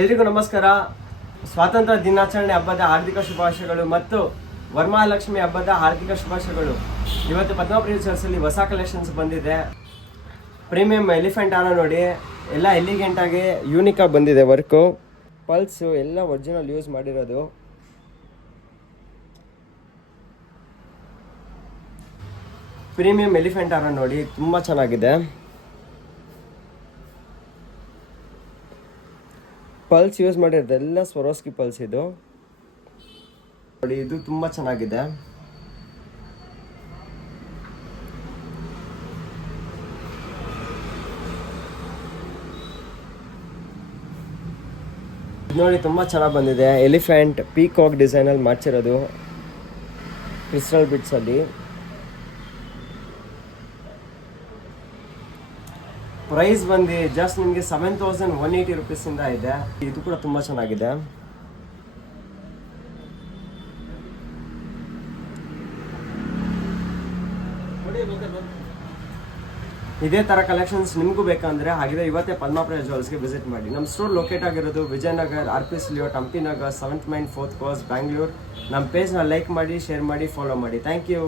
ಎಲ್ರಿಗೂ ನಮಸ್ಕಾರ. ಸ್ವಾತಂತ್ರ್ಯ ದಿನಾಚರಣೆ ಹಬ್ಬದ ಹಾರ್ದಿಕ ಶುಭಾಶಯಗಳು ಮತ್ತು ವರಮಹಾಲಕ್ಷ್ಮಿ ಹಬ್ಬದ ಹಾರ್ದಿಕ ಶುಭಾಶಯಗಳು. ಇವತ್ತು ಪದ್ಮಪ್ರಿಯ ಜ್ಯುವೆಲ್ಸಲ್ಲಿ ಹೊಸ ಕಲೆಕ್ಷನ್ಸ್ ಬಂದಿದೆ. ಪ್ರೀಮಿಯಂ ಎಲಿಫೆಂಟ್ ಹಾರ ನೋಡಿ, ಎಲ್ಲ ಎಲಿಗೆಂಟಾಗಿ ಯೂನಿಕಾಗಿ ಬಂದಿದೆ. ವರ್ಕು ಪಲ್ಸು ಎಲ್ಲ ಒರಿಜಿನಲ್ ಯೂಸ್ ಮಾಡಿರೋದು. ಪ್ರೀಮಿಯಂ ಎಲಿಫೆಂಟ್ ಹಾರ ನೋಡಿ, ತುಂಬ ಚೆನ್ನಾಗಿದೆ. ಪಲ್ಸ್ ಯೂಸ್ ಮಾಡಿರೋದು ಎಲ್ಲ ಸ್ವರೋಸ್ಕಿ ಪಲ್ಸ್ ಇದು ನೋಡಿ, ಇದು ತುಂಬ ಚೆನ್ನಾಗಿದೆ. ನೋಡಿ ತುಂಬ ಚೆನ್ನಾಗಿ ಬಂದಿದೆ. ಎಲಿಫೆಂಟ್ ಪೀಕಾಕ್ ಡಿಸೈನಲ್ಲಿ ಮಾಡ್ಸಿರೋದು ಕ್ರಿಸ್ಟಲ್ ಬಿಟ್ಸಲ್ಲಿ. ಪ್ರೈಸ್ ಬಂದು ಜಸ್ಟ್ ನಿಮಗೆ 7,180 ರುಪೀಸಿಂದ ಇದೆ. ಇದು ಕೂಡ ತುಂಬ ಚೆನ್ನಾಗಿದೆ. ಇದೇ ಥರ ಕಲೆಕ್ಷನ್ಸ್ ನಿಮಗೂ ಬೇಕಂದರೆ ಹಾಗಿದ್ರೆ ಇವತ್ತೇ ಪದ್ಮಪ್ರಿಯ ಜ್ಯುವೆಲ್ಸ್ಗೆ ವಿಸಿಟ್ ಮಾಡಿ. ನಮ್ಮ ಸ್ಟೋರ್ ಲೊಕೇಟ್ ಆಗಿರೋದು Vijayanagar, RPS layout, Hampi Nagar, 7th main 4th cross, Bangalore. ನಮ್ಮ ಪೇಜ್ನ ಲೈಕ್ ಮಾಡಿ, ಶೇರ್ ಮಾಡಿ, ಫಾಲೋ ಮಾಡಿ. Thank you.